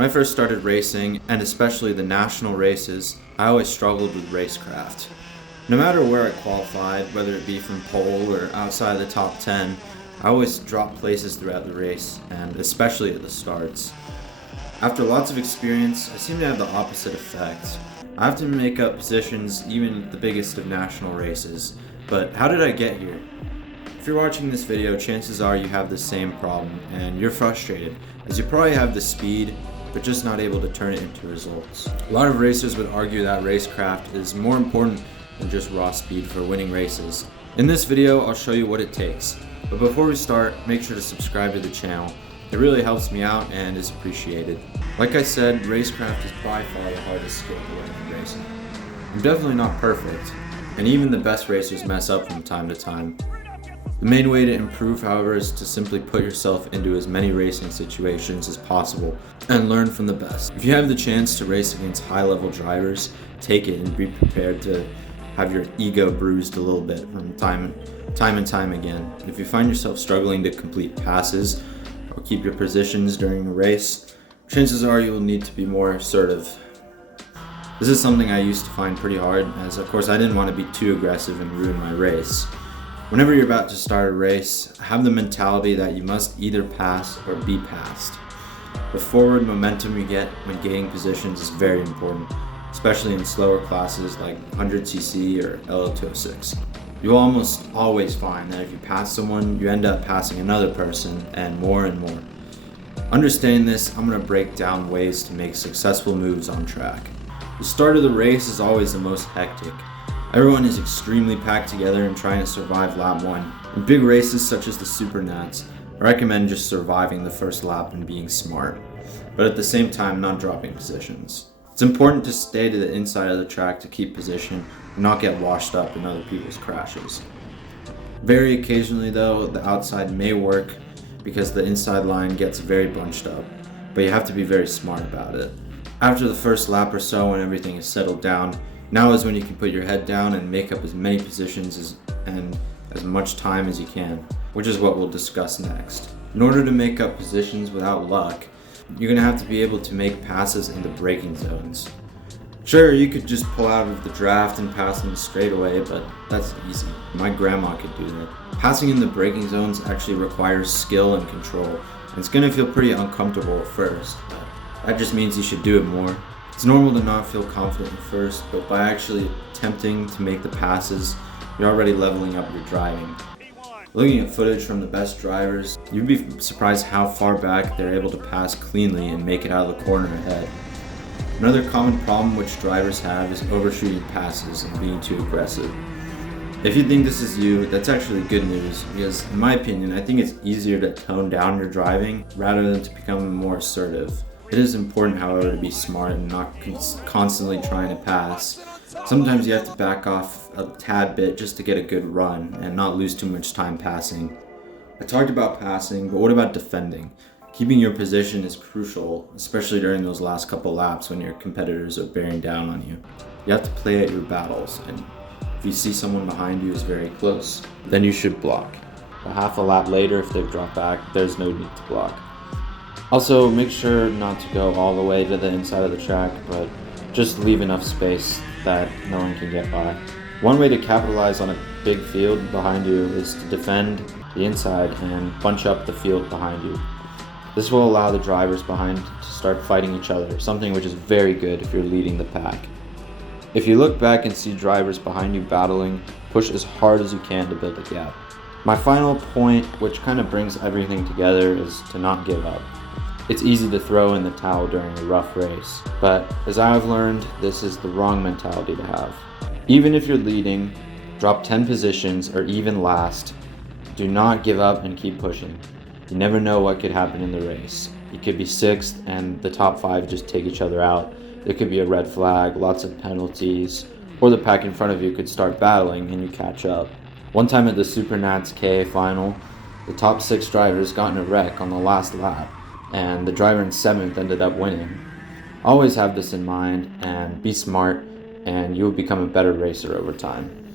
When I first started racing, and especially the national races, I always struggled with Racecraft. No matter where I qualified, whether it be from pole or outside the top 10, I always dropped places throughout the race, and especially at the starts. After lots of experience, I seem to have the opposite effect. I have to make up positions even at the biggest of national races, but how did I get here? If you're watching this video, chances are you have the same problem, and you're frustrated, as you probably have the speed, but just not able to turn it into results. A lot of racers would argue that Racecraft is more important than just raw speed for winning races. In this video, I'll show you what it takes. But before we start, make sure to subscribe to the channel. It really helps me out and is appreciated. Like I said, Racecraft is by far the hardest skill to learn in racing. I'm definitely not perfect, and even the best racers mess up from time to time. The main way to improve, however, is to simply put yourself into as many racing situations as possible and learn from the best. If you have the chance to race against high-level drivers, take it and be prepared to have your ego bruised a little bit from time and time again. If you find yourself struggling to complete passes or keep your positions during a race, chances are you will need to be more assertive. This is something I used to find pretty hard, as of course I didn't want to be too aggressive and ruin my race. Whenever you're about to start a race, have the mentality that you must either pass or be passed. The forward momentum you get when gaining positions is very important, especially in slower classes like 100cc or LL206. You'll almost always find that if you pass someone, you end up passing another person, and more and more. Understanding this, I'm going to break down ways to make successful moves on track. The start of the race is always the most hectic. Everyone is extremely packed together and trying to survive lap 1. In big races such as the Super Nats, I recommend just surviving the first lap and being smart, but at the same time not dropping positions. It's important to stay to the inside of the track to keep position and not get washed up in other people's crashes. Very occasionally though, the outside may work because the inside line gets very bunched up, but you have to be very smart about it. After the first lap or so, when everything is settled down, now is when you can put your head down and make up as many positions and as much time as you can, which is what we'll discuss next. In order to make up positions without luck, you're going to have to be able to make passes in the braking zones. Sure, you could just pull out of the draft and pass in the straightaway, but that's easy. My grandma could do that. Passing in the braking zones actually requires skill and control, and it's going to feel pretty uncomfortable at first, but that just means you should do it more. It's normal to not feel confident at first, but by actually attempting to make the passes, you're already leveling up your driving. Looking at footage from the best drivers, you'd be surprised how far back they're able to pass cleanly and make it out of the corner ahead. Another common problem which drivers have is overshooting passes and being too aggressive. If you think this is you, that's actually good news, because in my opinion, I think it's easier to tone down your driving rather than to become more assertive. It is important, however, to be smart and not constantly trying to pass. Sometimes you have to back off a tad bit just to get a good run and not lose too much time passing. I talked about passing, but what about defending? Keeping your position is crucial, especially during those last couple laps when your competitors are bearing down on you. You have to play at your battles, and if you see someone behind you is very close, then you should block. A half a lap later, if they've dropped back, there's no need to block. Also, make sure not to go all the way to the inside of the track, but just leave enough space that no one can get by. One way to capitalize on a big field behind you is to defend the inside and bunch up the field behind you. This will allow the drivers behind to start fighting each other, something which is very good if you're leading the pack. If you look back and see drivers behind you battling, push as hard as you can to build a gap. My final point, which kind of brings everything together, is to not give up. It's easy to throw in the towel during a rough race, but as I've learned, this is the wrong mentality to have. Even if you're leading, drop 10 positions, or even last, do not give up and keep pushing. You never know what could happen in the race. You could be 6th and the top 5 just take each other out. There could be a red flag, lots of penalties, or the pack in front of you could start battling and you catch up. One time at the Super Nats KA final, the top 6 drivers got in a wreck on the last lap, and the driver in 7th ended up winning. Always have this in mind and be smart, and you will become a better racer over time.